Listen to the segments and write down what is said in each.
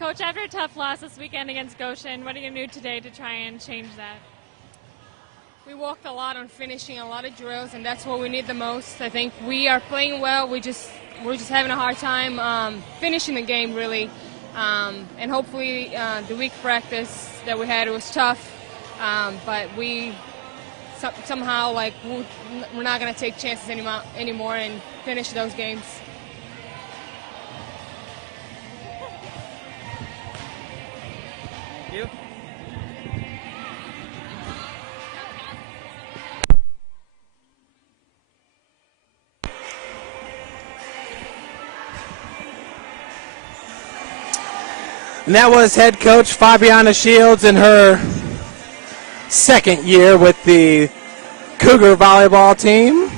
Coach, after a tough loss this weekend against Goshen, what are you going to do today to try and change that? We worked a lot on finishing a lot of drills, and that's what we need the most. I think we are playing well. We're just having a hard time finishing the game, really. And hopefully the week practice that we had, it was tough, but we somehow, like, we're not going to take chances anymore and finish those games. You. And that was head coach Fabiana Shields in her second year with the Cougar volleyball team.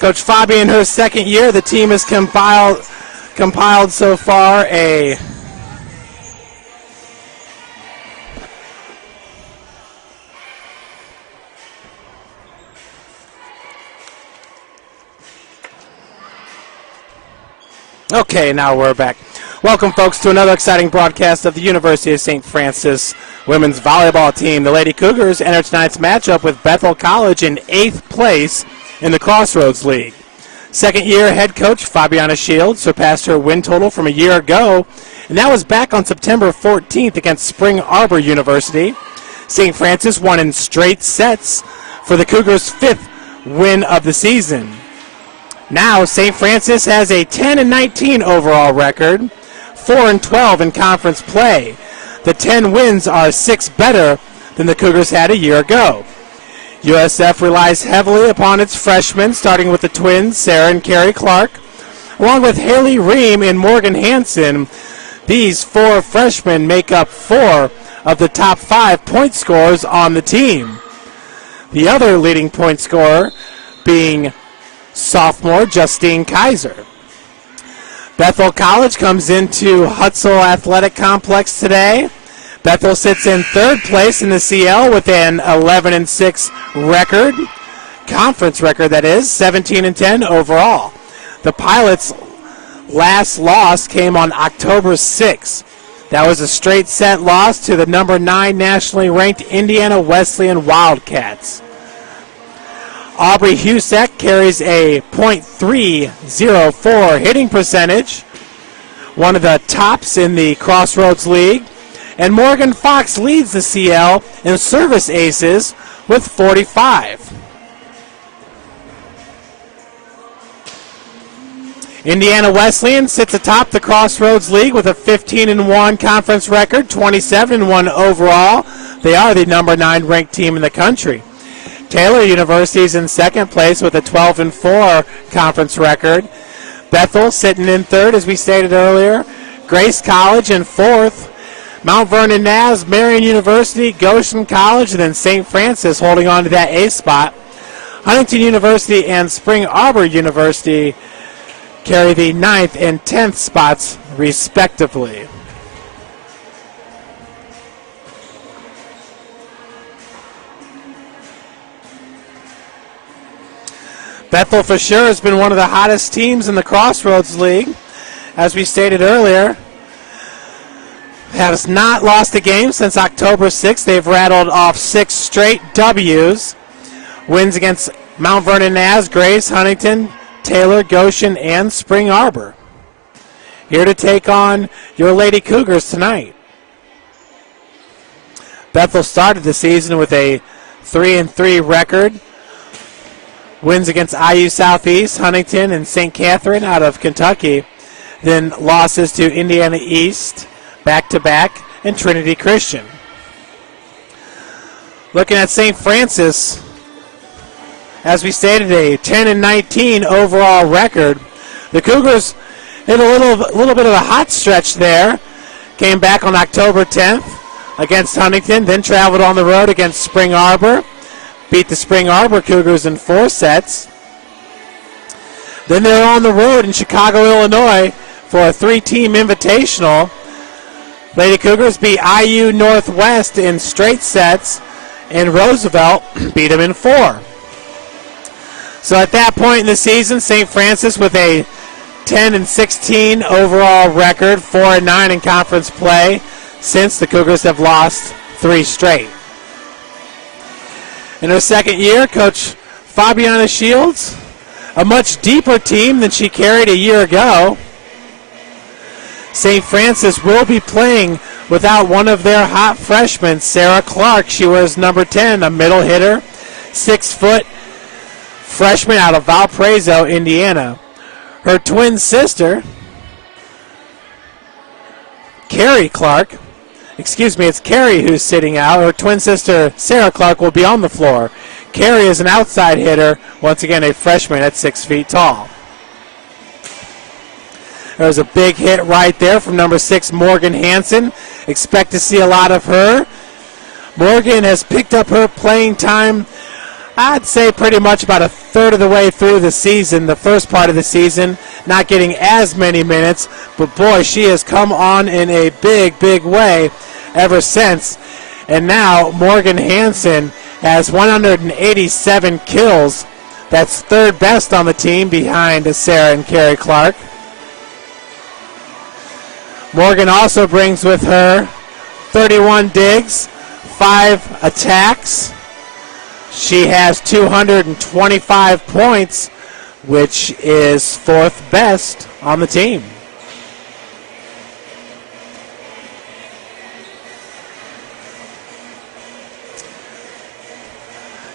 Coach Fabi in her second year, the team has compiled so far a Okay, now we're back. Welcome, folks, to another exciting broadcast of the University of St. Francis women's volleyball team. The Lady Cougars enter tonight's matchup with Bethel College in 8th place in the Crossroads League. Second-year head coach Fabiana Shields surpassed her win total from a year ago, and that was back on September 14th against Spring Arbor University. St. Francis won in straight sets for the Cougars' 5th win of the season. Now, St. Francis has a 10-19 overall record, 4-12 in conference play. The 10 wins are 6 better than the Cougars had a year ago. USF relies heavily upon its freshmen, starting with the twins, Sarah and Carrie Clark, along with Haley Ream and Morgan Hansen. These 4 freshmen make up 4 of the top 5 point scorers on the team. The other leading point scorer being sophomore Justine Kaiser. Bethel College comes into Hutzel Athletic Complex today. Bethel sits in 3rd place in the CL with an 11-6 record, conference record that is, 17-10 overall. The Pilots' last loss came on October 6th. That was a straight set loss to the number 9 nationally ranked Indiana Wesleyan Wildcats. Aubrey Husak carries a .304 hitting percentage, one of the tops in the Crossroads League. And Morgan Fox leads the CL in service aces with 45. Indiana Wesleyan sits atop the Crossroads League with a 15-1 conference record, 27-1 overall. They are the number 9 ranked team in the country. Taylor University is in 2nd place with a 12-4 conference record. Bethel sitting in 3rd, as we stated earlier. Grace College in 4th. Mount Vernon Naz, Marion University, Goshen College, and then St. Francis holding on to that A spot. Huntington University and Spring Arbor University carry the 9th and 10th spots, respectively. Bethel for sure has been one of the hottest teams in the Crossroads League. As we stated earlier, has not lost a game since October 6th. They've rattled off 6 straight W's. Wins against Mount Vernon Naz, Grace, Huntington, Taylor, Goshen, and Spring Arbor. Here to take on your Lady Cougars tonight. Bethel started the season with a 3-3 record. Wins against IU Southeast, Huntington, and St. Catherine out of Kentucky. Then losses to Indiana East, back-to-back, and Trinity Christian. Looking at St. Francis, as we stated, a 10-19 overall record. The Cougars hit a little bit of a hot stretch there. Came back on October 10th against Huntington, then traveled on the road against Spring Arbor. Beat the Spring Arbor Cougars in 4 sets. Then they were on the road in Chicago, Illinois for a 3-team invitational. Lady Cougars beat IU Northwest in straight sets, and Roosevelt beat them in 4. So at that point in the season, St. Francis with a 10-16 overall record, 4-9 in conference play, since the Cougars have lost 3 straight. In her second year, Coach Fabiana Shields, a much deeper team than she carried a year ago. St. Francis will be playing without one of their hot freshmen, Sarah Clark. She was number 10, a middle hitter, 6-foot freshman out of Valparaiso, Indiana. Her twin sister, Carrie Clark, it's Carrie who's sitting out. Her twin sister, Sarah Clark, will be on the floor. Carrie is an outside hitter, once again a freshman at 6 feet tall. There's a big hit right there from number 6, Morgan Hansen. Expect to see a lot of her. Morgan has picked up her playing time, I'd say pretty much about a third of the way through the season, the first part of the season, not getting as many minutes, but boy, she has come on in a big, big way ever since. And now Morgan Hansen has 187 kills. That's third best on the team behind Sarah and Carrie Clark. Morgan also brings with her 31 digs, 5 attacks. She has 225 points, which is fourth best on the team.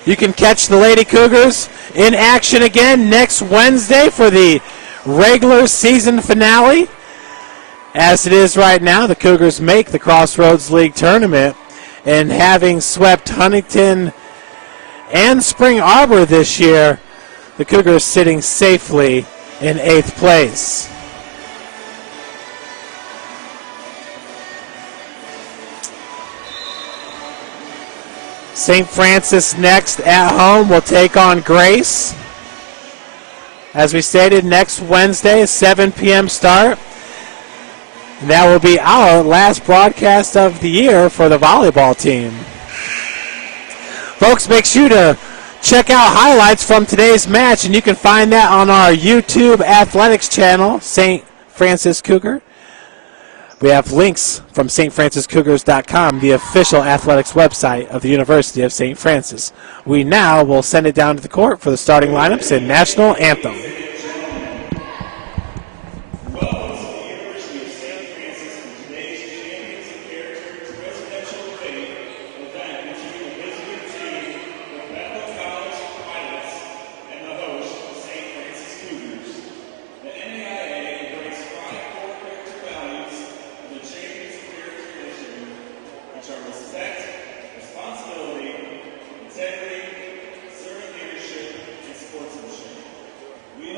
You can catch the Lady Cougars in action again next Wednesday for the regular season finale. As it is right now, the Cougars make the Crossroads League tournament, and having swept Huntington and Spring Arbor this year, the Cougars sitting safely in 8th place. St. Francis next at home will take on Grace. As we stated, next Wednesday, a 7 p.m. start. That will be our last broadcast of the year for the volleyball team. Folks, make sure to check out highlights from today's match, and you can find that on our YouTube athletics channel, St. Francis Cougar. We have links from stfranciscougars.com, the official athletics website of the University of St. Francis. We now will send it down to the court for the starting lineups and national anthem. We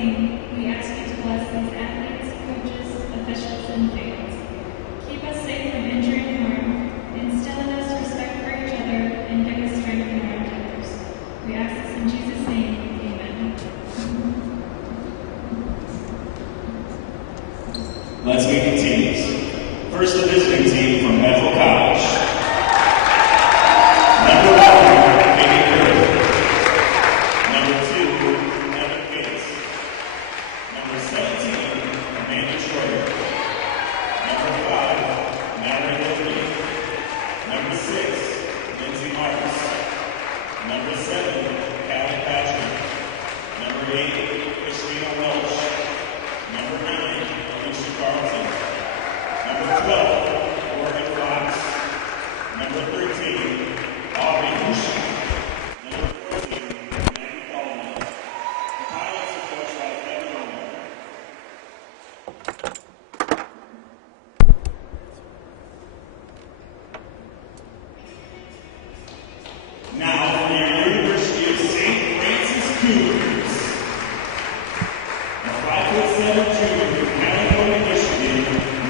name, we ask you to bless these athletes, coaches, officials, and fans. Keep us safe from injury and harm, instill in us respect for each other, and give us strength in our endeavors. We ask this in Jesus' name, amen. Let's meet the teams. First, the visiting team from Bethel College. Number 1, Katie Curry. Number 2, Evan Gates. Number 17, Amanda Schroeder. Number 5, Mallory Liberty. Number 6, Lindsay Marks. Number 7, Callie Patrick. Number 8, Christina Welch. Number 9, Alicia Carlton. Number 12, Morgan Fox. Number 13, Aubrey Hushman. Number 14, Maggie Coleman. The pilots are coached by Kevin Omer. Now for the University of St. Francis Cougars. A 5'7" junior from California, Michigan.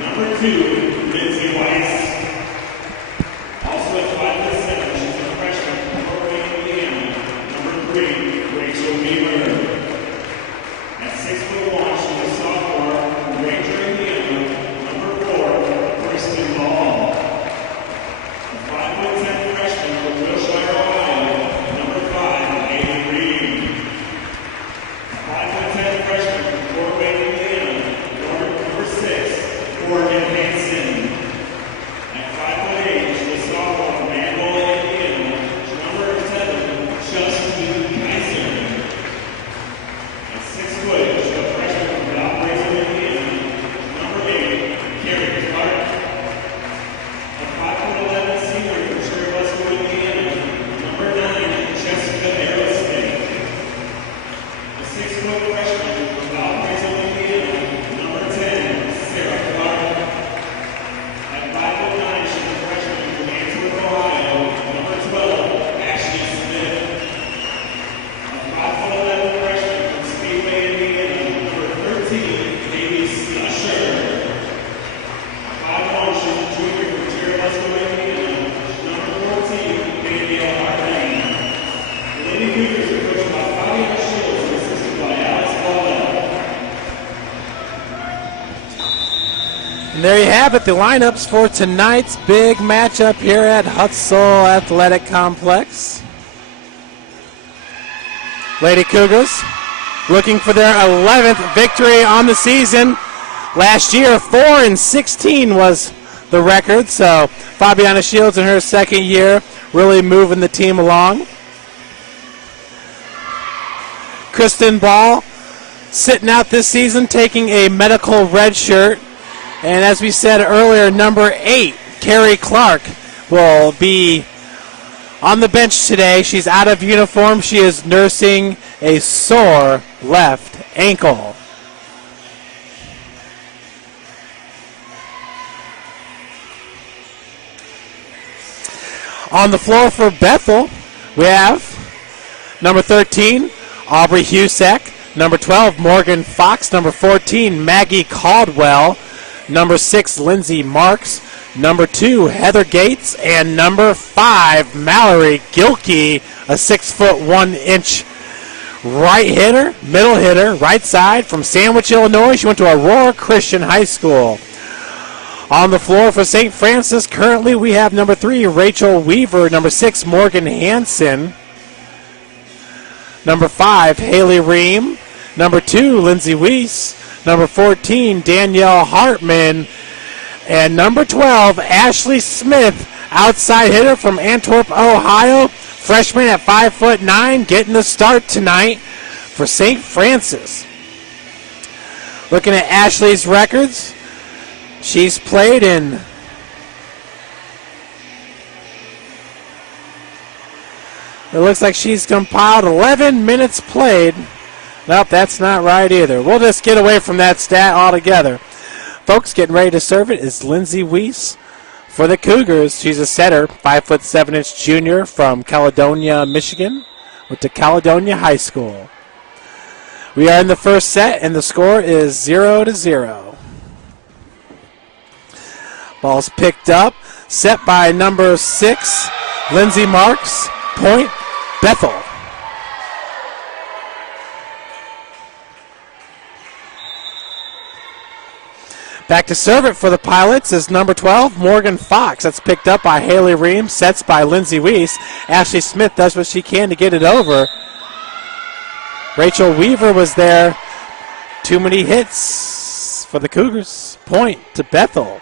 Number 2, Lindsay Weiss. Also at 5'7", she's a freshman from Fort Wayne, Indiana. Number 3, Rachel Weaver. At 6'1", she's a sophomore from Ranger, Indiana. Number 4, Kristen Ball. A 5'10" freshman from Wilshire, Ohio. Number 5, Haley Reed. A 5'10" freshman from Fort Wayne, Indiana. Number 6, Morgan Hansen. At 5'8", she's a sophomore from Manville, Indiana. Number 7, Justine Kaiser. At 6 foot, she's a freshman from Valparaiso, Indiana. Number 8, Carrie Clark. A 5'11" senior from Cherubusco, Indiana. Number 9, Jessica Aerosmith. A 6 foot freshman from Valparaiso, Indiana. Number 10, Sarah Clark. At 5'9", she's a freshman from Antwerp, Ohio. Number 12, Ashley Smith. A 5'11" freshman from Speedway, Indiana. Number 13, Haley Slusher. A 5'1", she's a junior from Cherubusco, Indiana. Number 14, Danielle Harding. The Lady Cougars are coached by Fabiana Shields and assisted by Alex Baldwin. And there you have it, the lineups for tonight's big matchup here at Hutzel Athletic Complex. Lady Cougars looking for their 11th victory on the season. Last year, 4-16 was the record, so Fabiana Shields in her second year really moving the team along. Kristen Ball sitting out this season, taking a medical red shirt. And as we said earlier, number 8, Carrie Clark, will be on the bench today. She's out of uniform. She is nursing a sore left ankle. On the floor for Bethel, we have number 13, Aubrey Husak. Number 12, Morgan Fox. Number 14, Maggie Caldwell. Number 6, Lindsay Marks. Number 2, Heather Gates. And number 5, Mallory Gilkey, a 6'1" right hitter, middle hitter, right side from Sandwich, Illinois. She went to Aurora Christian High School. On the floor for St. Francis, currently we have number 3, Rachel Weaver. Number 6, Morgan Hansen. Number 5, Haley Ream. Number 2, Lindsay Weiss. Number 14, Danielle Hartman. And number 12, Ashley Smith, outside hitter from Antwerp, Ohio. Freshman at 5'9", getting the start tonight for St. Francis. Looking at Ashley's records, she's played in it looks like she's compiled 11 minutes played. Nope, that's not right either. We'll just get away from that stat altogether. Folks, getting ready to serve it is Lindsay Weiss for the Cougars. She's a setter, 5'7" junior from Caledonia, Michigan. Went to Caledonia High School. We are in the first set, and the score is 0-0. Ball's picked up, set by number 6, Lindsay Marks. Point, Bethel. Back to serve it for the Pilots is number 12, Morgan Fox. That's picked up by Haley Ream. Sets by Lindsay Weiss. Ashley Smith does what she can to get it over. Rachel Weaver was there. Too many hits for the Cougars. Point to Bethel.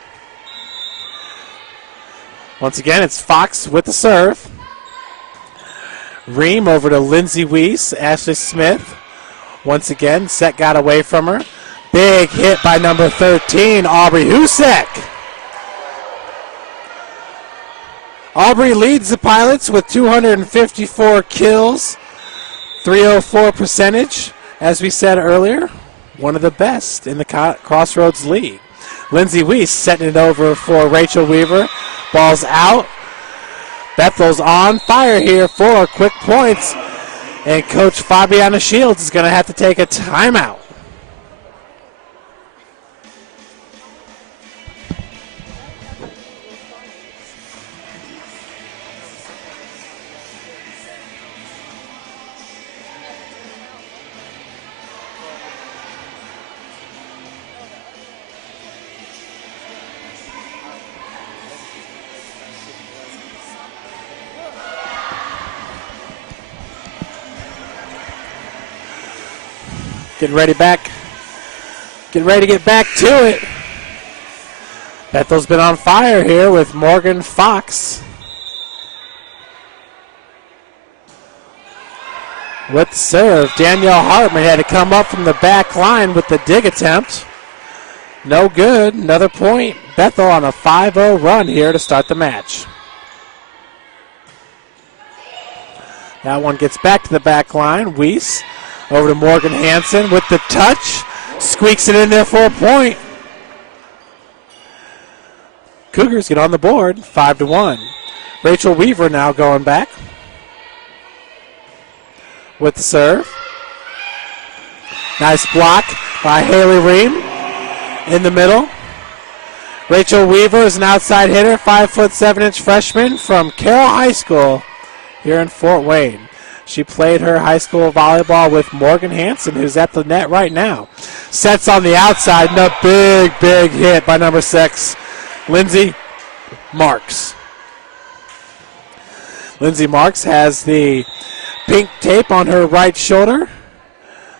Once again, it's Fox with the serve. Ream over to Lindsay Weiss. Ashley Smith. Once again, set got away from her. Big hit by number 13, Aubrey Husek. Aubrey leads the Pilots with 254 kills, 304 percentage. As we said earlier, one of the best in the Crossroads League. Lindsay Weiss setting it over for Rachel Weaver. Ball's out. Bethel's on fire here for quick points. And Coach Fabiana Shields is going to have to take a timeout. Getting ready to get back to it. Bethel's been on fire here with Morgan Fox. With the serve, Danielle Hartman had to come up from the back line with the dig attempt. No good. Another point. Bethel on a 5-0 run here to start the match. That one gets back to the back line. Weiss over to Morgan Hansen with the touch. Squeaks it in there for a point. Cougars get on the board, 5-1. Rachel Weaver now going back with the serve. Nice block by Haley Ream in the middle. Rachel Weaver is an outside hitter, 5'7" freshman from Carroll High School here in Fort Wayne. She played her high school volleyball with Morgan Hansen, who's at the net right now. Sets on the outside, and a big hit by number 6, Lindsay Marks. Lindsay Marks has the pink tape on her right shoulder.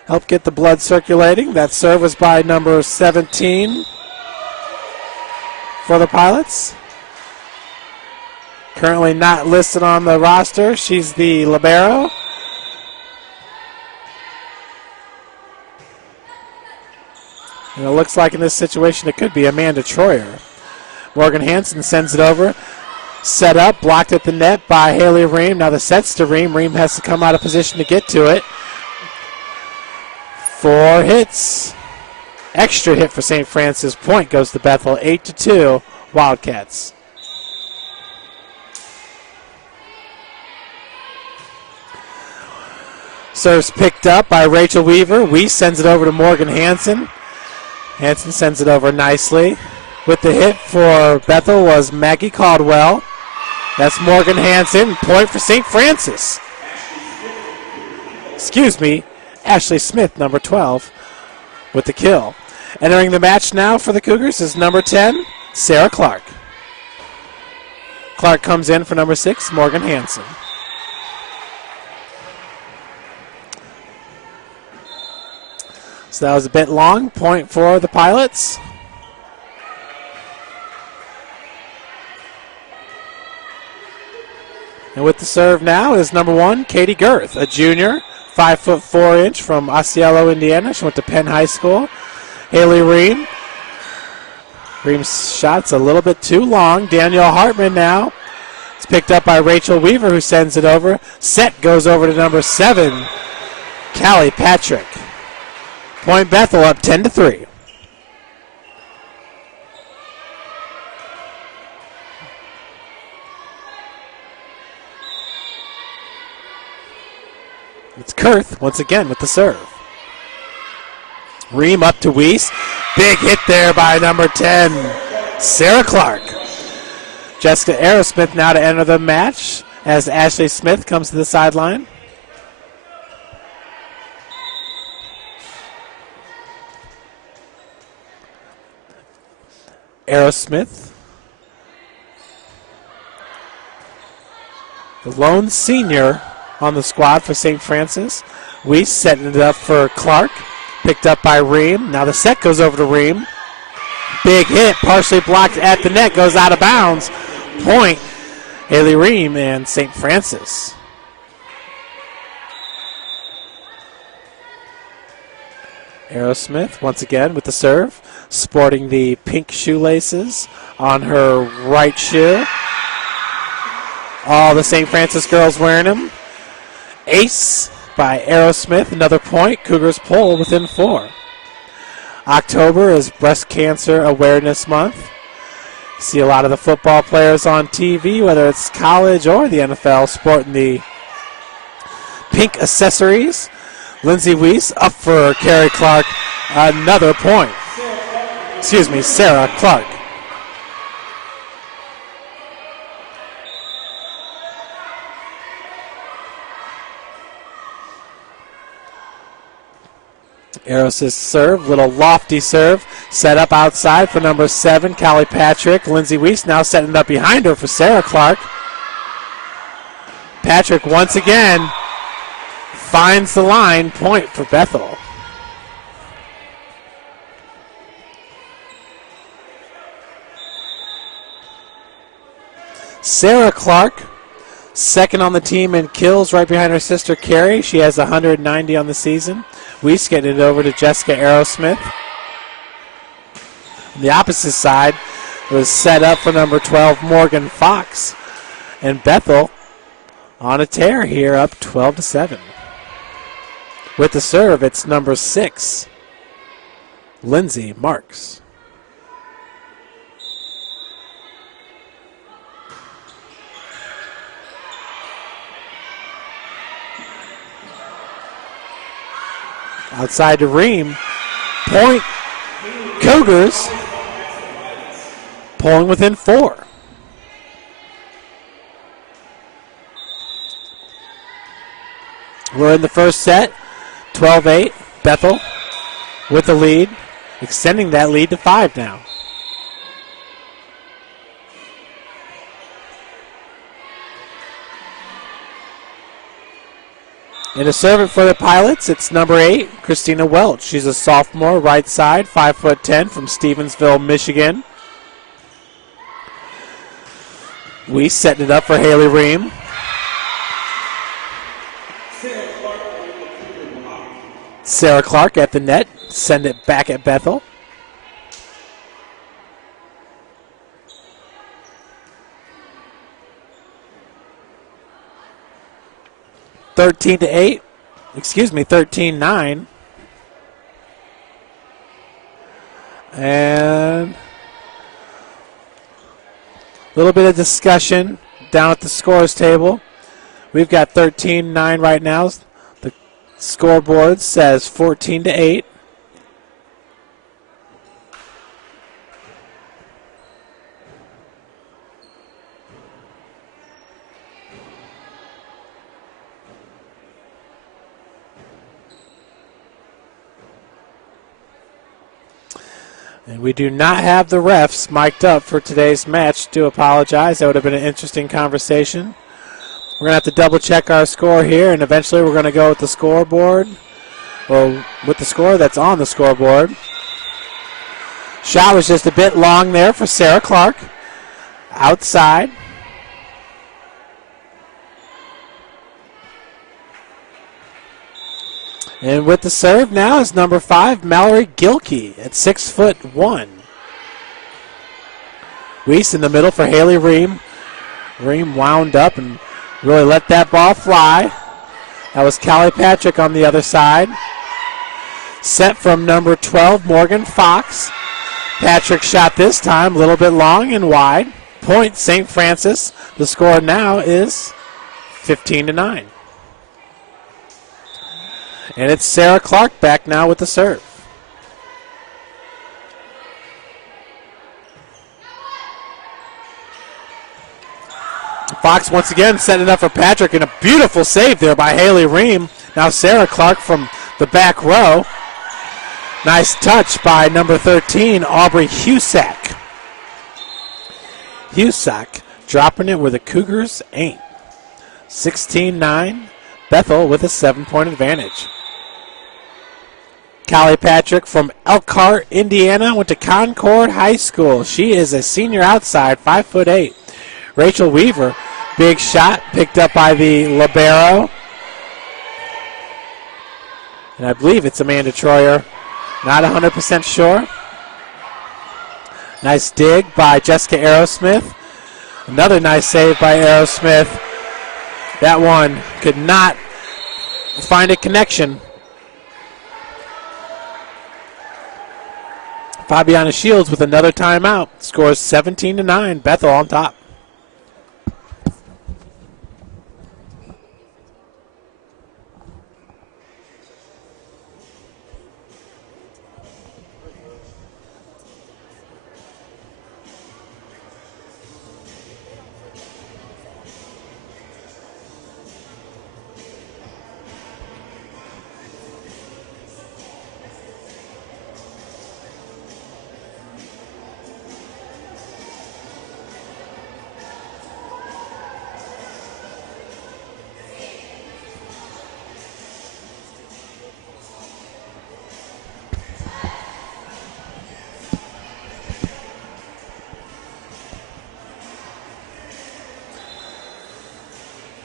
Help get the blood circulating. That serve was by number 17 for the Pilots. Currently not listed on the roster. She's the libero. And it looks like in this situation it could be Amanda Troyer. Morgan Hansen sends it over. Set up, blocked at the net by Haley Ream. Now the set's to Ream. Ream has to come out of position to get to it. 4 hits. Extra hit for St. Francis. Point goes to Bethel. 8-2 Wildcats. Serves picked up by Rachel Weaver. Weiss sends it over to Morgan Hansen. Hansen sends it over nicely. With the hit for Bethel was Maggie Caldwell. That's Morgan Hansen. Point for St. Francis. Ashley Smith, number 12, with the kill. Entering the match now for the Cougars is number 10, Sarah Clark. Clark comes in for number 6, Morgan Hansen. So that was a bit long. Point for the Pilots. And with the serve now is number 1, Katie Girth, a junior, 5'4" from Osceola, Indiana. She went to Penn High School. Haley Ream. Ream's shot's a little bit too long. Danielle Hartman now. It's picked up by Rachel Weaver, who sends it over. Set goes over to number 7, Callie Patrick. Point Bethel up 10-3. It's Kurth once again with the serve. Ream up to Weiss. Big hit there by number 10, Sarah Clark. Jessica Aerosmith now to enter the match as Ashley Smith comes to the sideline. Aerosmith, the lone senior on the squad for St. Francis. Weiss setting it up for Clark. Picked up by Ream. Now the set goes over to Ream. Big hit, partially blocked at the net, goes out of bounds. Point, Haley Ream and St. Francis. Aerosmith once again with the serve, sporting the pink shoelaces on her right shoe. All the St. Francis girls wearing them. Ace by Aerosmith, another point. Cougars pull within 4. October is Breast Cancer Awareness Month. See a lot of the football players on TV, whether it's college or the NFL, sporting the pink accessories. Lindsay Weiss up for Carrie Clark, another point. Excuse me, Sarah Clark. Eros' serve, little lofty serve, set up outside for number 7, Callie Patrick. Lindsay Weiss now setting it up behind her for Sarah Clark. Patrick once again finds the line, point for Bethel. Sarah Clark, second on the team in kills, right behind her sister Carrie. She has 190 on the season. Weiss getting it over to Jessica Aerosmith. On the opposite side was set up for number 12, Morgan Fox. And Bethel on a tear here, up 12-7. With the serve, it's number 6, Lindsay Marks. Outside to Ream. Point Cougars. Pulling within 4. We're in the first set. 12-8. Bethel with the lead. Extending that lead to 5 now. And a servant for the Pilots, it's number 8, Christina Welch. She's a sophomore, right side, 5'10", from Stevensville, Michigan. Weiss setting it up for Haley Ream. Sarah Clark at the net, send it back at Bethel. (13-8). 13-9. And a little bit of discussion down at the scores table. We've got 13-9 right now. The scoreboard says 14-8. And we do not have the refs mic'd up for today's match. Do apologize. That would have been an interesting conversation. We're going to have to double check our score here, and eventually we're going to go with the scoreboard, or with the score that's on the scoreboard. Shot was just a bit long there for Sarah Clark. Outside. And with the serve now is number 5, Mallory Gilkey at 6'1". Weiss in the middle for Haley Ream. Ream wound up and really let that ball fly. That was Callie Patrick on the other side. Set from number 12, Morgan Fox. Patrick shot this time a little bit long and wide. Point St. Francis. The score now is 15-9. And it's Sarah Clark back now with the serve. Fox once again setting it up for Patrick, and a beautiful save there by Haley Ream. Now Sarah Clark from the back row. Nice touch by number 13, Aubrey Husak. Husak dropping it where the Cougars ain't. 16-9, Bethel with a 7-point advantage. Callie Patrick from Elkhart, Indiana, went to Concord High School. She is a senior outside, 5'8". Rachel Weaver, big shot, picked up by the libero. And I believe it's Amanda Troyer. Not 100% sure. Nice dig by Jessica Aerosmith. Another nice save by Aerosmith. That one could not find a connection. Fabiana Shields with another timeout. Scores 17-9. Bethel on top.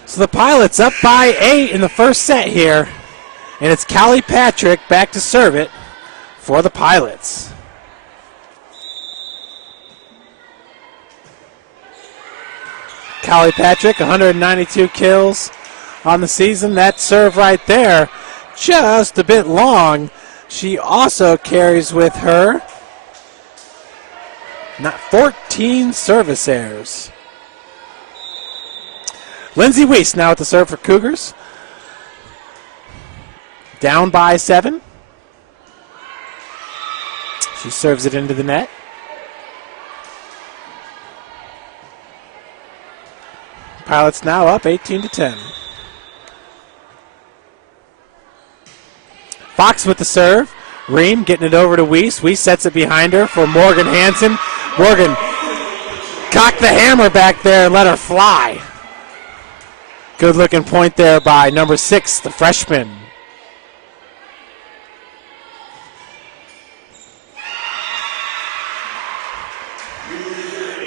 So the Pilots up by 8 in the first set here. And it's Callie Patrick back to serve it for the Pilots. Callie Patrick, 192 kills on the season. That serve right there, just a bit long. She also carries with her 14 service errors. Lindsay Weiss now at the serve for Cougars. Down by 7. She serves it into the net. Pilots now up 18-10. Fox with the serve. Ream getting it over to Weiss. Weiss sets it behind her for Morgan Hansen. Morgan cocked the hammer back there and let her fly. Good looking point there by number 6, the freshman.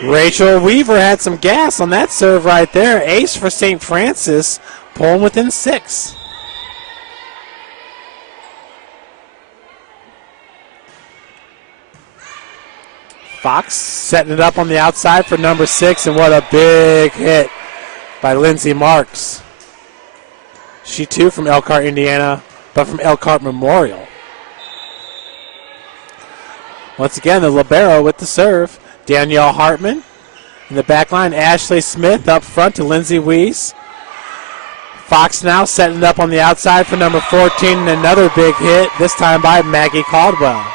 Rachel Weaver had some gas on that serve right there. Ace for St. Francis, pulling within 6. Fox setting it up on the outside for number 6, and what a big hit by Lindsay Marks. She too from Elkhart, Indiana, but from Elkhart Memorial. Once again, the libero with the serve. Danielle Hartman in the back line. Ashley Smith up front to Lindsay Weiss. Fox now setting it up on the outside for number 14, and another big hit, this time by Maggie Caldwell.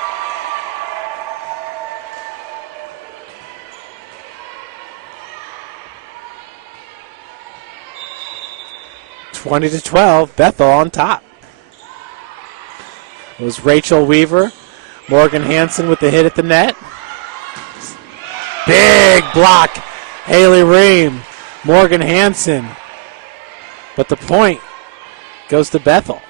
(20-12), Bethel on top. It was Rachel Weaver, Morgan Hansen with the hit at the net. Big block, Haley Ream, Morgan Hansen. But the point goes to Bethel.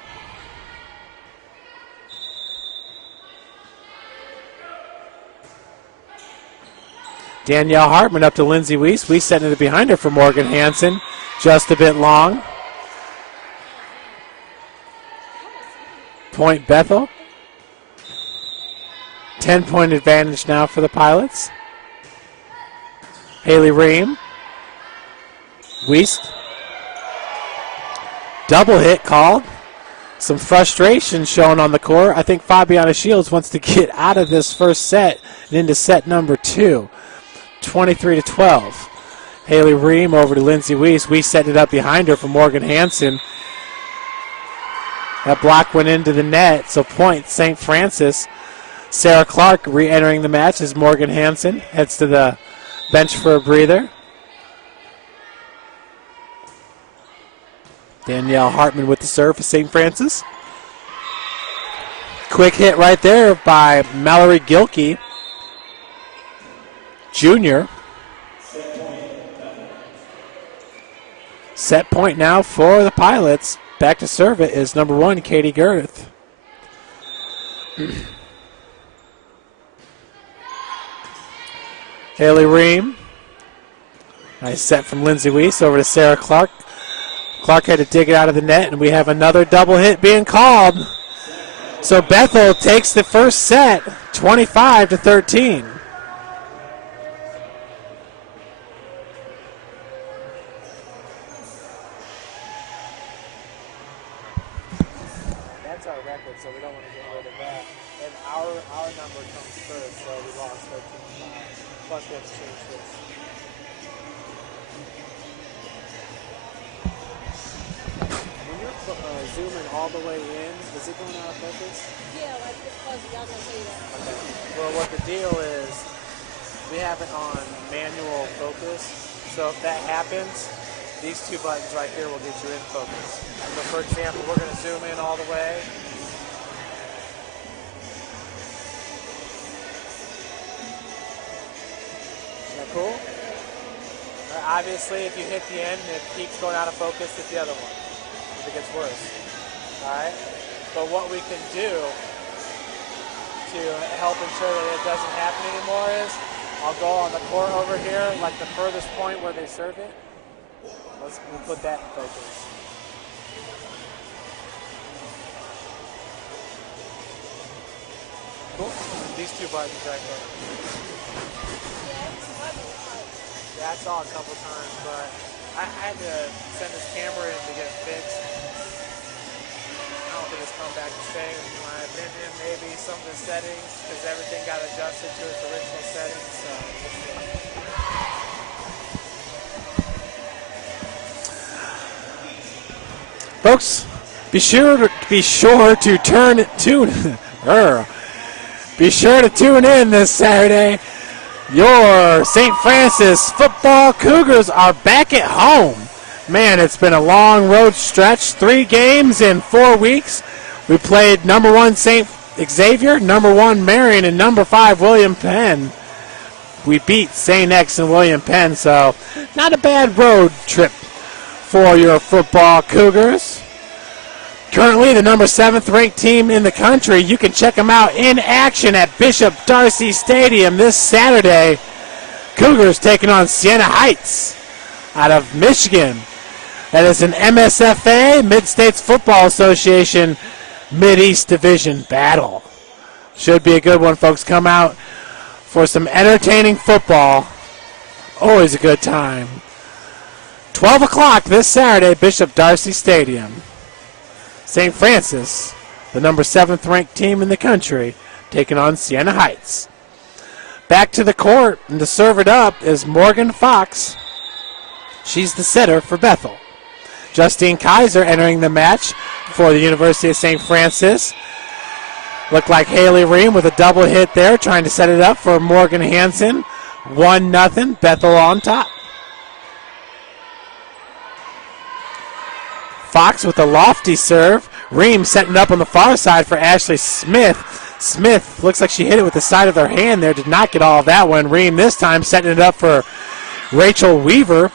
Danielle Hartman up to Lindsay Weiss. Weiss setting it behind her for Morgan Hansen. Just a bit long. Point Bethel. 10-point advantage now for the Pilots. Haley Ream. Weiss. Double hit called. Some frustration shown on the court. I think Fabiana Shields wants to get out of this first set and into set number 2. 23-12. Haley Ream over to Lindsay Weiss. Weiss setting it up behind her for Morgan Hansen. That block went into the net, so point St. Francis. Sarah Clark re-entering the match as Morgan Hansen heads to the bench for a breather. Danielle Hartman with the serve for St. Francis. Quick hit right there by Mallory Gilkey, Jr. Set point now for the Pilots. Back to serve it is number 1, Katie Girth. Haley Ream. Nice set from Lindsay Weiss over to Sarah Clark. Clark had to dig it out of the net, and we have another double hit being called. So Bethel takes the first set, 25-13. That's our record, so we don't want to get rid of that. And our number comes first, so we lost 13-5. Plus we have to change this. When you're zooming all the way in, is it going out of focus? Yeah, like it's fuzzy. I was gonna tell you that. Okay. Well, what the deal is, we have it on manual focus. So if that happens, these two buttons right here will get you in focus. So for example, we're going to zoom in all the way. Is that cool? Obviously, if you hit the end, it keeps going out of focus, hit the other one. If it gets worse. All right? But what we can do to help ensure that it doesn't happen anymore is I'll go on the court over here, like the furthest point where they serve it. We'll put that in focus. Cool. These two buttons right there. Yeah, I saw it a couple times, but I had to send this camera in to get it fixed. I don't think it's come back the same. In my opinion, maybe some of the settings, because everything got adjusted to its original settings. So. Folks, be sure to tune in this Saturday. Your St. Francis football Cougars are back at home. Man, it's been a long road stretch. 3 games in 4 weeks. We played number 1 St. Xavier, number 1 Marion, and number 5 William Penn. We beat St. X and William Penn, so not a bad road trip for your football Cougars. Currently the number 7th ranked team in the country. You can check them out in action at Bishop Darcy Stadium this Saturday. Cougars taking on Siena Heights out of Michigan. That is an MSFA, Mid-States Football Association, Mid-East Division battle. Should be a good one, folks. Come out for some entertaining football. Always a good time. 12 o'clock this Saturday, Bishop Darcy Stadium. St. Francis, the number 7th ranked team in the country, taking on Siena Heights. Back to the court, and to serve it up is Morgan Fox. She's the setter for Bethel. Justine Kaiser entering the match for the University of St. Francis. Looked like Haley Ream with a double hit there, trying to set it up for Morgan Hansen. 1-0, Bethel on top. Fox with a lofty serve. Ream setting up on the far side for Ashley Smith. Smith looks like she hit it with the side of her hand there. Did not get all of that one. Ream this time setting it up for Rachel Weaver.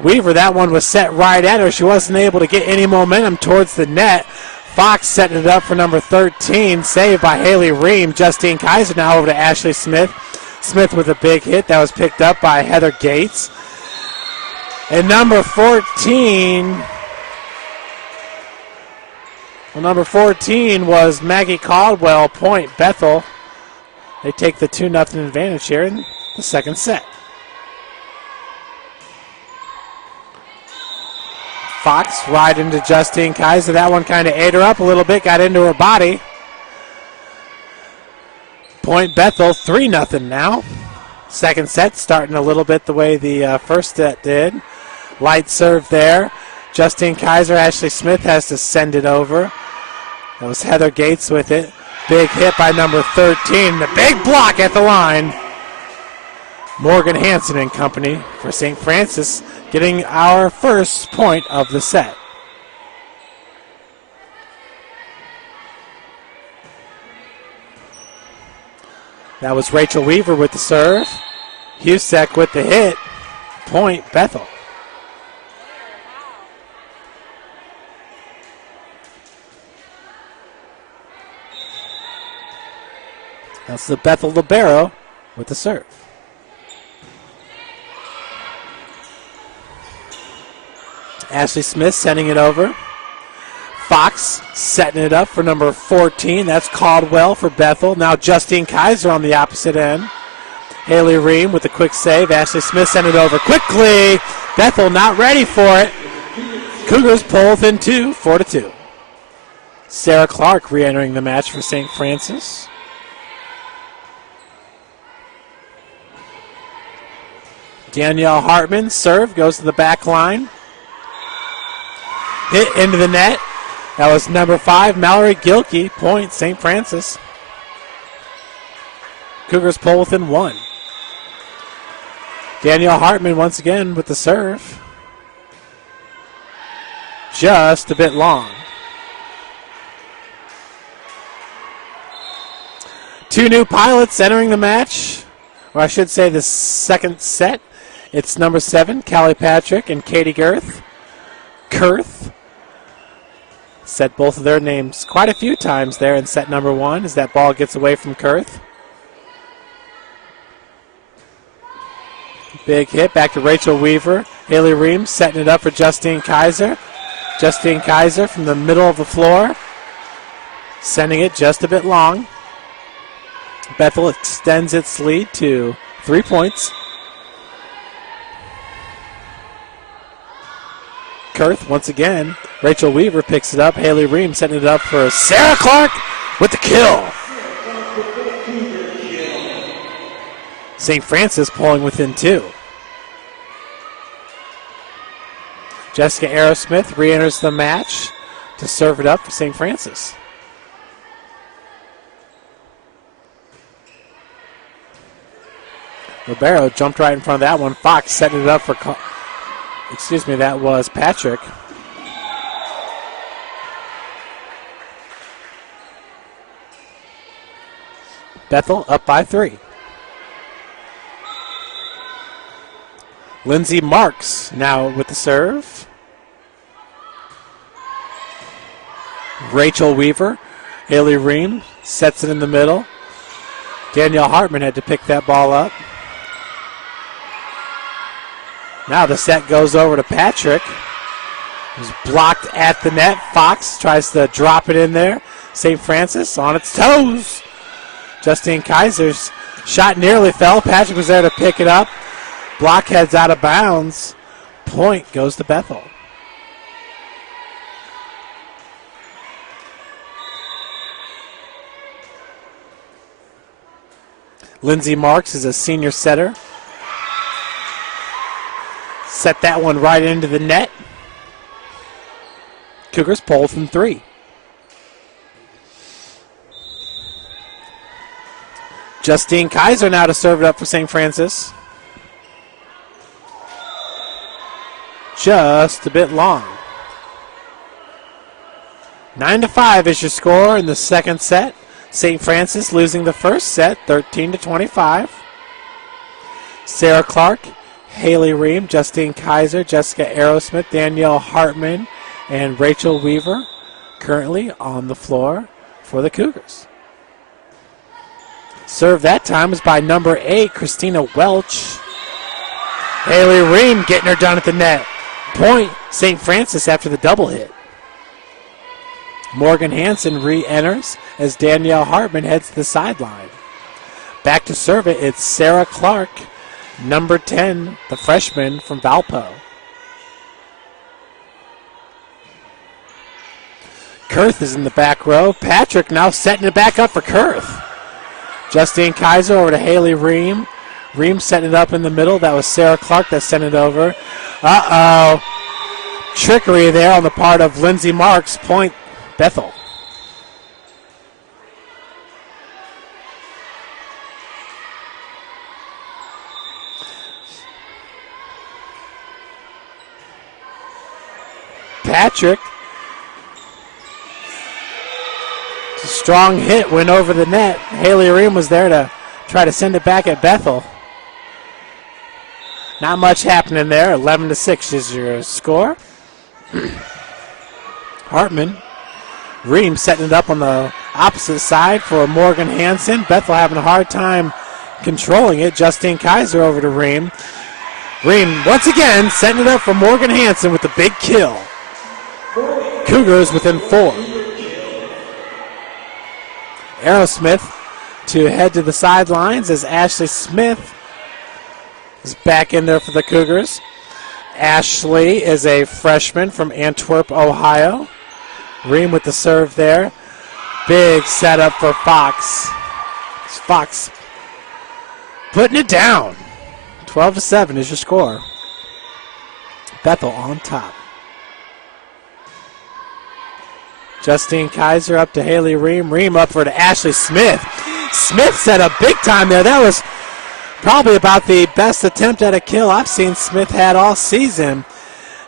Weaver, that one was set right at her. She wasn't able to get any momentum towards the net. Fox setting it up for number 13. Saved by Haley Ream. Justine Kaiser now over to Ashley Smith. Smith with a big hit. That was picked up by Heather Gates. And number 14 was Maggie Caldwell, point Bethel. They take the 2-0 advantage here in the second set. Fox right into Justine Kaiser. That one kind of ate her up a little bit, got into her body. Point Bethel, 3-0 now. Second set starting a little bit the way the first set did. Light serve there. Justine Kaiser, Ashley Smith has to send it over. That was Heather Gates with it. Big hit by number 13. The big block at the line. Morgan Hansen and company for St. Francis getting our first point of the set. That was Rachel Weaver with the serve. Husek with the hit. Point Bethel. That's the Bethel libero with the serve. Ashley Smith sending it over. Fox setting it up for number 14. That's Caldwell for Bethel. Now Justine Kaiser on the opposite end. Haley Ream with a quick save. Ashley Smith sent it over quickly. Bethel not ready for it. Cougars pull within 2, 4-2. Sarah Clark re-entering the match for St. Francis. Danielle Hartman, serve, goes to the back line. Hit into the net. That was number 5, Mallory Gilkey. Point, St. Francis. Cougars pull within 1. Danielle Hartman once again with the serve. Just a bit long. 2 new pilots entering the match. Or I should say the second set. It's number 7, Callie Patrick and Katie Kurth. Said both of their names quite a few times there in set number 1 as that ball gets away from Kurth. Big hit back to Rachel Weaver. Haley Ream setting it up for Justine Kaiser. Justine Kaiser from the middle of the floor. Sending it just a bit long. Bethel extends its lead to 3 points. Kurth once again. Rachel Weaver picks it up. Haley Ream setting it up for Sarah Clark with the kill. St. Francis pulling within 2. Jessica Aerosmith re-enters the match to serve it up for St. Francis. Libero jumped right in front of that one. Fox setting it up for, that was Patrick. Bethel up by 3. Lindsay Marks now with the serve. Rachel Weaver. Haley Ream sets it in the middle. Danielle Hartman had to pick that ball up. Now the set goes over to Patrick. He's blocked at the net. Fox tries to drop it in there. St. Francis on its toes. Justine Kaiser's shot nearly fell. Patrick was there to pick it up. Block heads out of bounds. Point goes to Bethel. Lindsay Marks is a senior setter. Set that one right into the net. Cougars pull from 3. Justine Kaiser now to serve it up for St. Francis. Just a bit long. 9-5 is your score in the second set. St. Francis losing the first set, 13-25. Sarah Clark, Haley Ream, Justine Kaiser, Jessica Aerosmith, Danielle Hartman, and Rachel Weaver currently on the floor for the Cougars. Serve that time is by number 8, Christina Welch. Haley Ream getting her done at the net. Point, St. Francis after the double hit. Morgan Hansen re-enters as Danielle Hartman heads to the sideline. Back to serve it, it's Sarah Clark, number 10, the freshman from Valpo. Kurth is in the back row. Patrick now setting it back up for Kurth. Justine Kaiser over to Haley Ream. Ream setting it up in the middle. That was Sarah Clark that sent it over. Uh-oh. Trickery there on the part of Lindsay Marks. Point, Bethel. Patrick. It's a strong hit, went over the net. Haley Ream was there to try to send it back at Bethel. Not much happening there. 11-6 is your score. Hartman. Ream setting it up on the opposite side for Morgan Hansen. Bethel having a hard time controlling it. Justine Kaiser over to Ream. Ream once again setting it up for Morgan Hansen with the big kill. Cougars within 4. Aerosmith to head to the sidelines as Ashley Smith is back in there for the Cougars. Ashley is a freshman from Antwerp, Ohio. Ream with the serve there. Big setup for Fox. It's Fox putting it down. 12-7 is your score. Bethel on top. Justine Kaiser up to Haley Ream. Ream up for to Ashley Smith. Smith set up big time there. That was probably about the best attempt at a kill I've seen Smith had all season.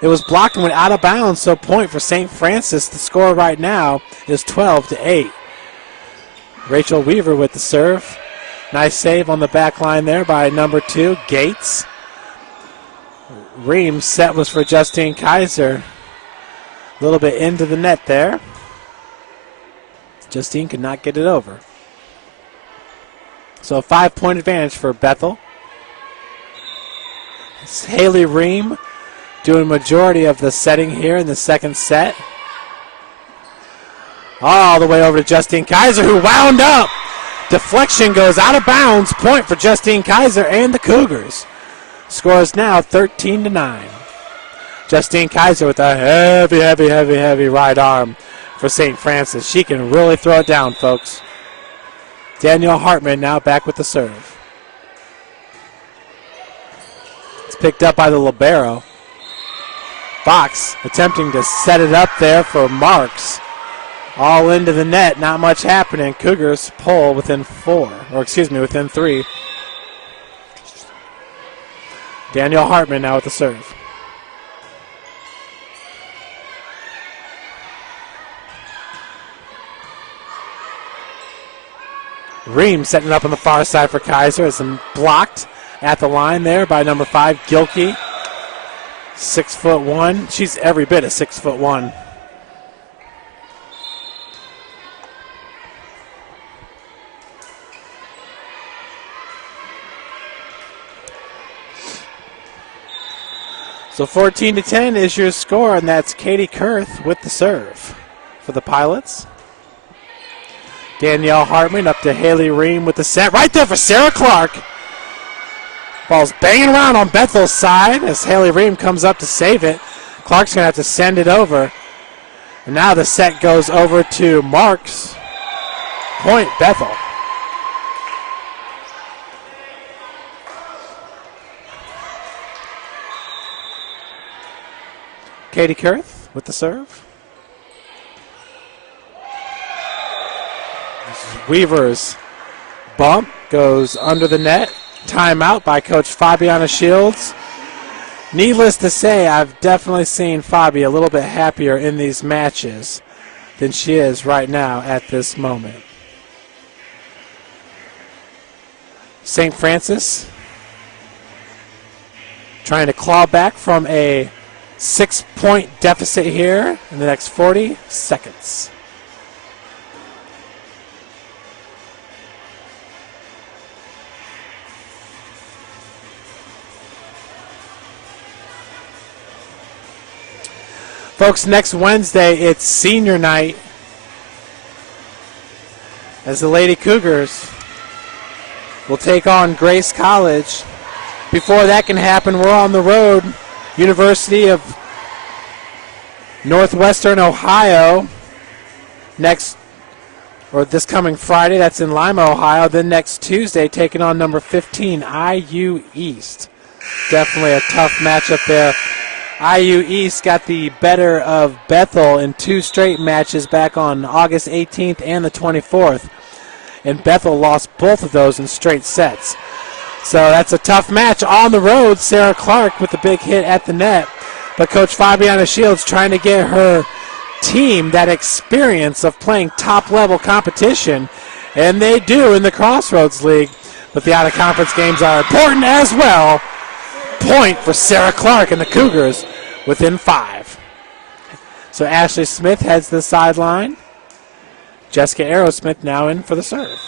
It was blocked and went out of bounds, so point for St. Francis. The score right now is 12-8. Rachel Weaver with the serve. Nice save on the back line there by number 2, Gates. Ream's set was for Justine Kaiser. A little bit into the net there. Justine could not get it over. So a 5-point advantage for Bethel. It's Haley Ream doing majority of the setting here in the second set. All the way over to Justine Kaiser, who wound up. Deflection goes out of bounds. Point for Justine Kaiser and the Cougars. Score is now 13-9. Justine Kaiser with a heavy right arm for St. Francis. She can really throw it down, folks. Danielle Hartman now back with the serve. It's picked up by the libero. Fox attempting to set it up there for Marks. All into the net, not much happening. Cougars pull within 3. Danielle Hartman now with the serve. Ream setting it up on the far side for Kaiser. It's blocked at the line there by number 5, Gilkey. 6'1". She's every bit of 6'1". So 14-10 is your score, and that's Katie Kurth with the serve for the Pilots. Danielle Hartman up to Haley Ream with the set. Right there for Sarah Clark. Ball's banging around on Bethel's side as Haley Ream comes up to save it. Clark's going to have to send it over. And now the set goes over to Marks. Point Bethel. Katie Kurth with the serve. Weaver's bump goes under the net. Timeout by Coach Fabiana Shields. Needless to say, I've definitely seen Fabi a little bit happier in these matches than she is right now at this moment. St. Francis trying to claw back from a 6-point deficit here in the next 40 seconds. Folks, next Wednesday, it's senior night as the Lady Cougars will take on Grace College. Before that can happen, we're on the road. University of Northwestern Ohio this coming Friday. That's in Lima, Ohio. Then next Tuesday, taking on number 15, IU East. Definitely a tough matchup there. IU East got the better of Bethel in 2 straight matches back on August 18th and the 24th. And Bethel lost both of those in straight sets. So that's a tough match on the road. Sarah Clark with the big hit at the net. But Coach Fabiana Shields trying to get her team that experience of playing top-level competition, and they do in the Crossroads League. But the out-of-conference games are important as well. Point for Sarah Clark and the Cougars within 5. So Ashley Smith heads to the sideline. Jessica Aerosmith now in for the serve.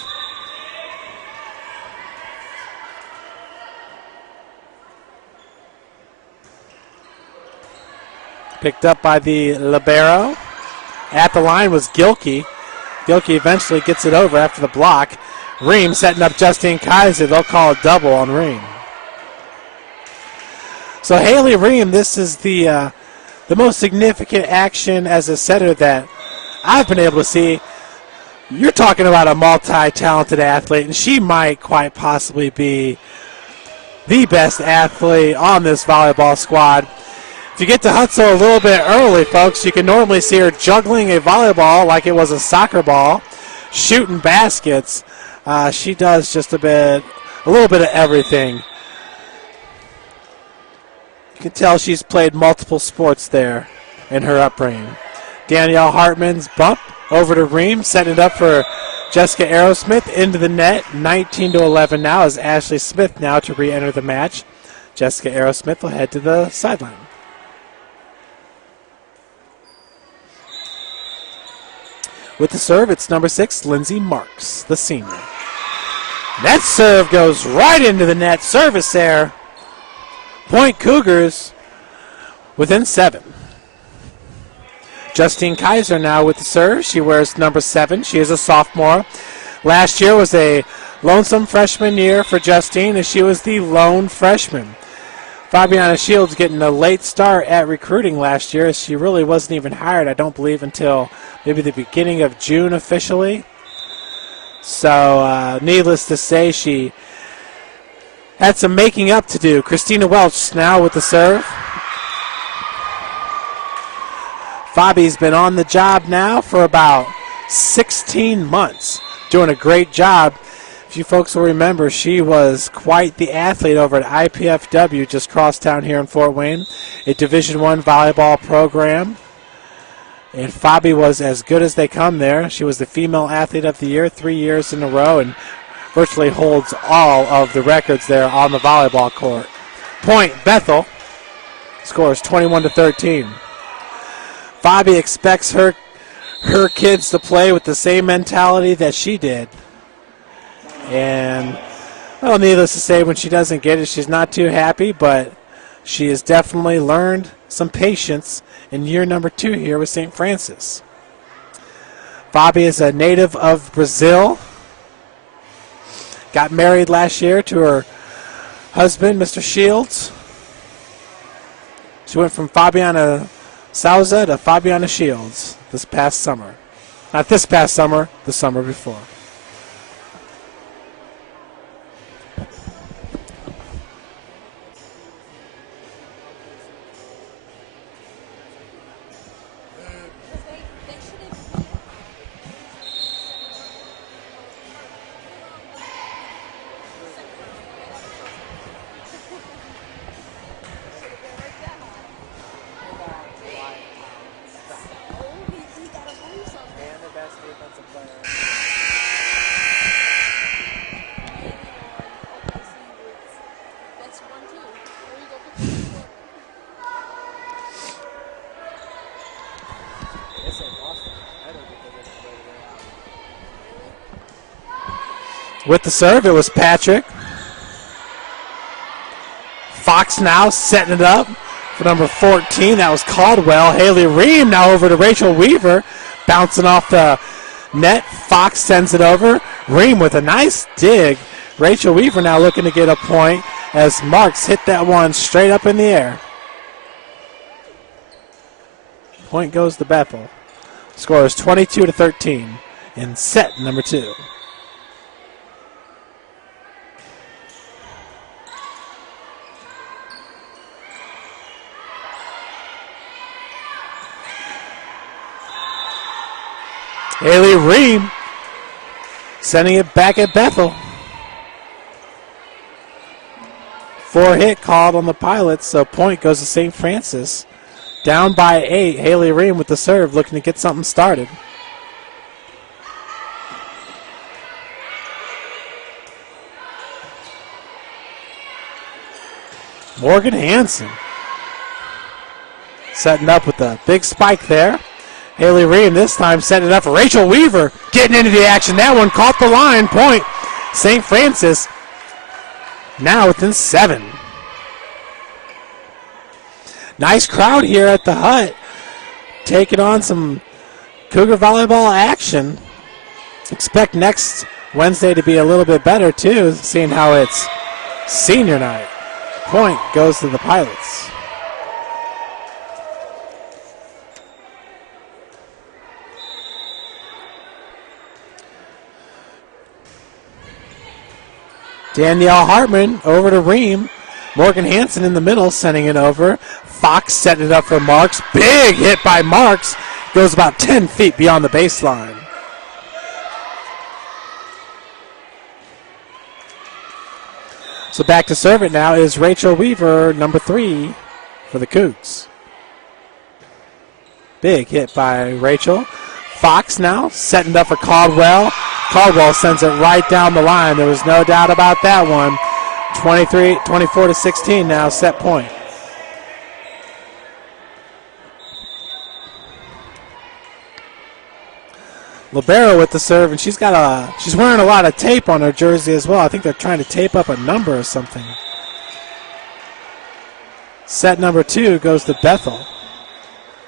Picked up by the libero. At the line was Gilkey. Gilkey eventually gets it over after the block. Ream setting up Justine Kaiser. They'll call a double on Ream. So Haley Ream, this is the most significant action as a setter that I've been able to see. You're talking about a multi-talented athlete, and she might quite possibly be the best athlete on this volleyball squad. If you get to Hutzel a little bit early, folks, you can normally see her juggling a volleyball like it was a soccer ball, shooting baskets. She does just a little bit of everything. You can tell she's played multiple sports there in her upbringing. Danielle Hartman's bump over to Ream, setting it up for Jessica Aerosmith into the net. 19-11 now as Ashley Smith now to re-enter the match. Jessica Aerosmith will head to the sideline. With the serve, it's number 6, Lindsay Marks, the senior. That serve goes right into the net. Service there. Point Cougars within 7. Justine Kaiser now with the serve. She wears number 7. She is a sophomore. Last year was a lonesome freshman year for Justine, as she was the lone freshman. Fabiana Shields getting a late start at recruiting last year, as she really wasn't even hired, I don't believe, until maybe the beginning of June officially. So needless to say, she had some making up to do. Christina Welch now with the serve. Fabi's been on the job now for about 16 months, doing a great job. If you folks will remember, she was quite the athlete over at IPFW, just crosstown here in Fort Wayne, a Division I volleyball program. And Fabi was as good as they come there. She was the Female Athlete of the Year 3 years in a row and virtually holds all of the records there on the volleyball court. Point, Bethel scores 21-13. Fabi expects her kids to play with the same mentality that she did. And, well, needless to say, when she doesn't get it, she's not too happy, but she has definitely learned some patience in year number 2 here with St. Francis. Fabi is a native of Brazil. Got married last year to her husband, Mr. Shields. She went from Fabiana Souza to Fabiana Shields this past summer. Not this past summer, the summer before. With the serve, it was Patrick. Fox now setting it up for number 14. That was Caldwell. Haley Ream now over to Rachel Weaver. Bouncing off the net. Fox sends it over. Ream with a nice dig. Rachel Weaver now looking to get a point as Marks hit that one straight up in the air. Point goes to Bethel. Score is 22-13 in set number 2. Haley Ream sending it back at Bethel. 4-hit called on the Pilots, so point goes to St. Francis Down by 8, Haley Ream with the serve, looking to get something started. Morgan Hansen setting up with a big spike there. Haley Ream this time setting it up for Rachel Weaver, getting into the action. That one caught the line. Point St. Francis now within 7. Nice crowd here at the Hut, taking on some Cougar volleyball action. Expect next Wednesday to be a little bit better too, seeing how it's senior night. Point goes to the Pilots. Danielle Hartman over to Ream. Morgan Hansen in the middle, sending it over. Fox setting it up for Marks. Big hit by Marks. Goes about 10 feet beyond the baseline. So back to serve it now is Rachel Weaver, number 3 for the Cougs. Big hit by Rachel. Fox now setting it up for Caldwell. Caldwell sends it right down the line. There was no doubt about that one. 24-16 now, set point. Libero with the serve, and she's wearing a lot of tape on her jersey as well. I think they're trying to tape up a number or something. Set number 2 goes to Bethel.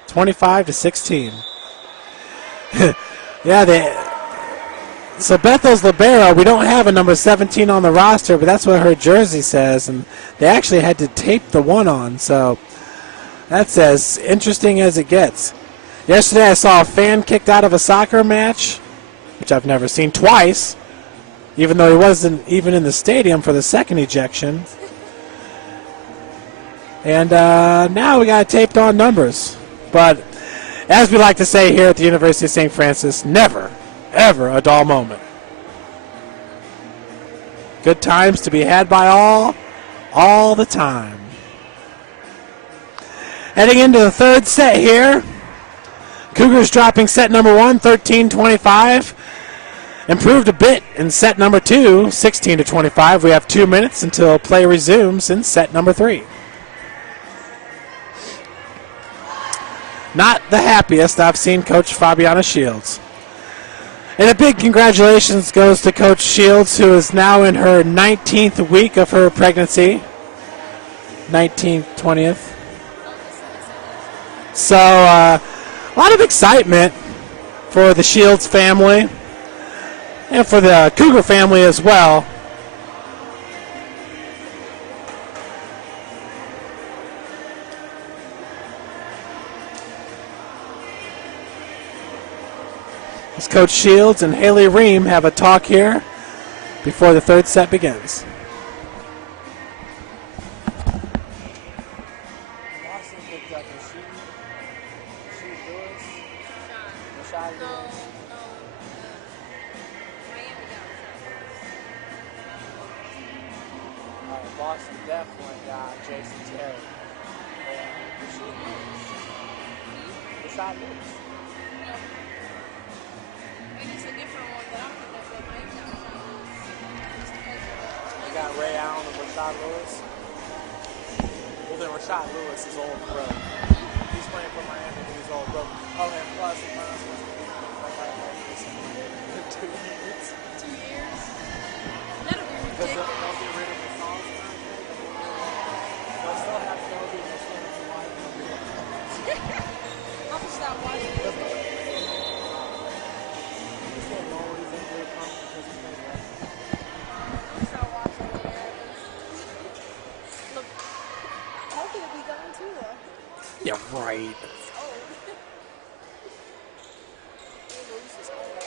25-16. So Bethel's libero, we don't have a number 17 on the roster, but that's what her jersey says, and they actually had to tape the 1 on, so that's as interesting as it gets. Yesterday I saw a fan kicked out of a soccer match, which I've never seen, twice, even though he wasn't even in the stadium for the second ejection. And now we got taped on numbers. But as we like to say here at the University of St. Francis, never, ever a dull moment. Good times to be had by all the time. Heading into the third set here. Cougars dropping set number 1, 13-25. Improved a bit in set number 2, 16-25. We have 2 minutes until play resumes in set number 3. Not the happiest I've seen Coach Fabiana Shields. And a big congratulations goes to Coach Shields, who is now in her 19th week of her pregnancy. 19th, 20th. So, a lot of excitement for the Shields family and for the Cougar family as well. As Coach Shields and Haley Ream have a talk here before the third set begins. Boston definitely got Jason Terry. Rashad Lewis. It's a different one that I'm thinking of, but maybe not. We got Ray Allen and Rashad Lewis. Well, then Rashad Lewis is old pro. He's playing for Miami, he's old pro. Oh, and plus, he might as well be in 2 years. 2 years? That'll be ridiculous. They'll get rid of the songs. They'll still have Kobe and they'll still have July. I'll just stop watching it. I'll start watching when it happens. Look, Kobe will be gone too, though. Yeah, right. It's old. Lewis is old.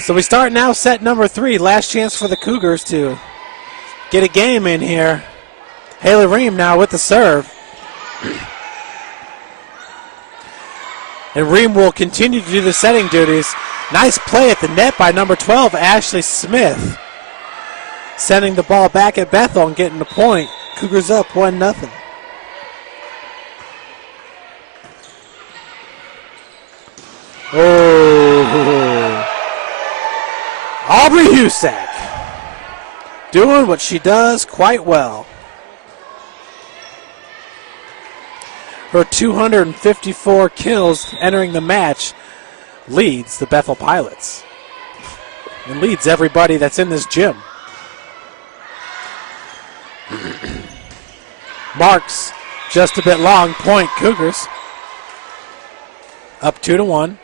So we start now set number 3. Last chance for the Cougars to get a game in here. Haley Ream now with the serve. And Ream will continue to do the setting duties. Nice play at the net by number 12, Ashley Smith. Sending the ball back at Bethel and getting the point. Cougars up 1-0. Oh. Aubrey Husak doing what she does quite well. Her 254 kills entering the match leads the Bethel Pilots and leads everybody that's in this gym. Marks just a bit long, point Cougars. Up 2-1.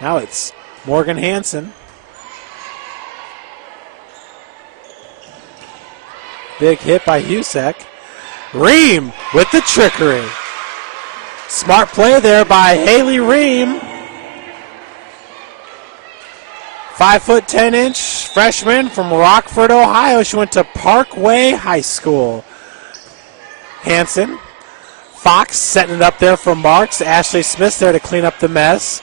Now it's Morgan Hansen. Big hit by Husak. Ream with the trickery. Smart play there by Haley Ream. 5'10" freshman from Rockford, Ohio. She went to Parkway High School. Hansen. Fox setting it up there for Marks. Ashley Smith there to clean up the mess.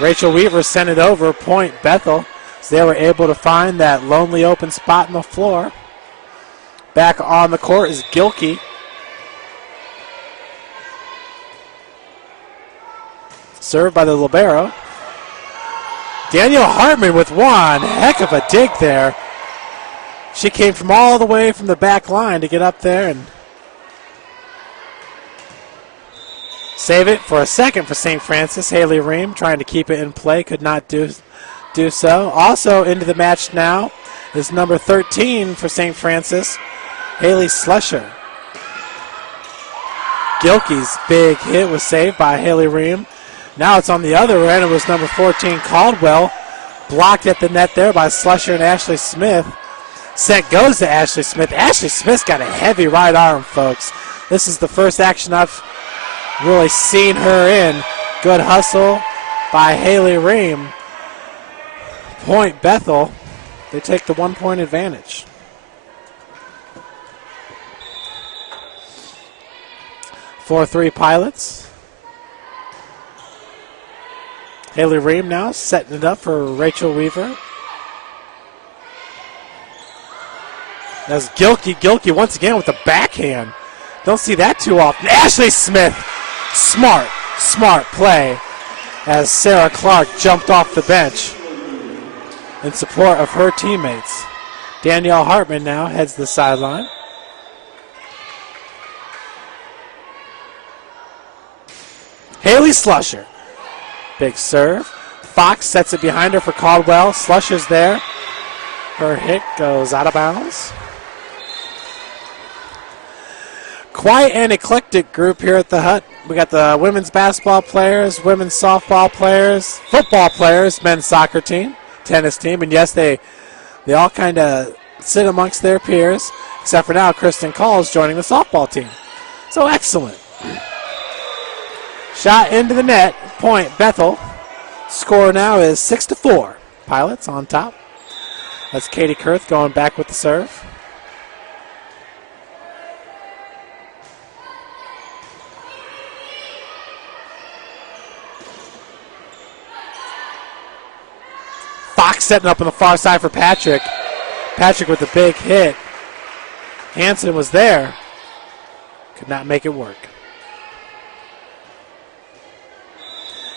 Rachel Weaver sent it over. Point Bethel. So they were able to find that lonely open spot in the floor. Back on the court is Gilkey. Served by the libero. Danielle Hartman with one. Heck of a dig there. She came from all the way from the back line to get up there and save it for a second for St. Francis. Haley Ream trying to keep it in play. Could not do so. Also into the match now is number 13 for St. Francis, Haley Slusher. Gilkey's big hit was saved by Haley Ream. Now it's on the other end. It was number 14, Caldwell. Blocked at the net there by Slusher and Ashley Smith. Set goes to Ashley Smith. Ashley Smith's got a heavy right arm, folks. This is the first action I've really seen her in. Good hustle by Haley Ream. Point Bethel. They take the 1 point advantage. 4-3 Pilots. Haley Ream now setting it up for Rachel Weaver. That's Gilkey. Gilkey once again with the backhand. Don't see that too often. Ashley Smith. Smart play as Sarah Clark jumped off the bench in support of her teammates. Danielle Hartman now heads to the sideline. Haley Slusher. Big serve. Fox sets it behind her for Caldwell. Slusher's there. Her hit goes out of bounds. Quite an eclectic group here at the Hut. We got the women's basketball players, women's softball players, football players, men's soccer team, tennis team, and yes, they all kind of sit amongst their peers, except for now Kristen Call's joining the softball team. So excellent. Shot into the net, point Bethel. Score now is 6-4. Pilots on top. That's Katie Kurth going back with the serve. Fox setting up on the far side for Patrick. Patrick with the big hit. Hansen was there. Could not make it work.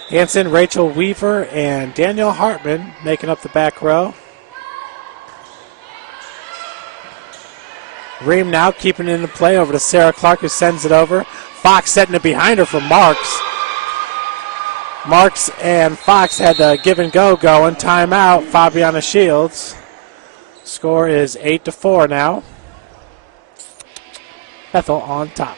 Hansen, Rachel Weaver, and Danielle Hartman making up the back row. Ream now keeping it in the play over to Sarah Clark, who sends it over. Fox setting it behind her for Marks. Marks and Fox had the give and go going. Timeout, Fabiana Shields. Score is 8-4 now. Bethel on top.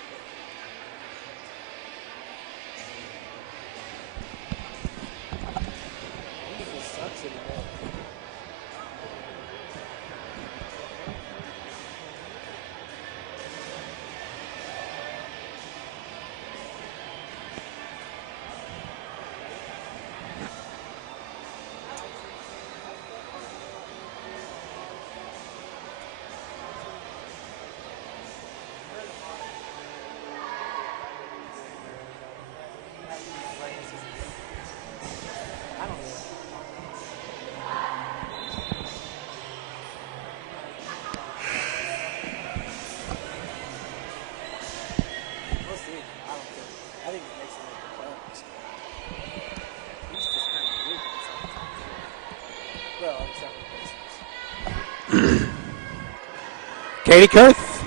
Katie Kurth.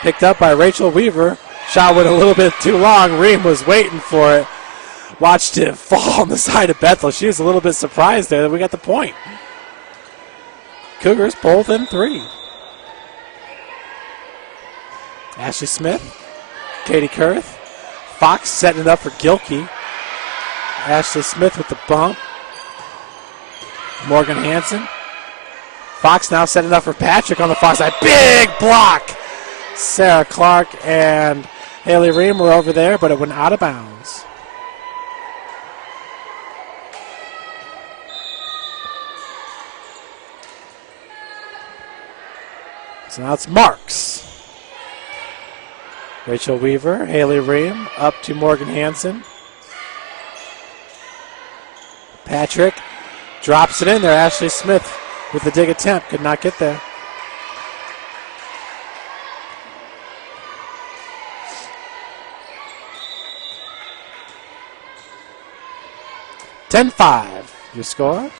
Picked up by Rachel Weaver. Shot went a little bit too long. Ream was waiting for it. Watched it fall on the side of Bethel. She was a little bit surprised there that we got the point. Cougars pull within 3. Ashley Smith. Katie Kurth. Fox setting it up for Gilkey. Ashley Smith with the bump. Morgan Hansen. Fox now setting up for Patrick on the far side. Big block! Sarah Clark and Haley Ream were over there, but it went out of bounds. So now it's Marks. Rachel Weaver, Haley Ream, up to Morgan Hansen. Patrick drops it in there. Ashley Smith with the dig attempt. Could not get there. (10-5) your score.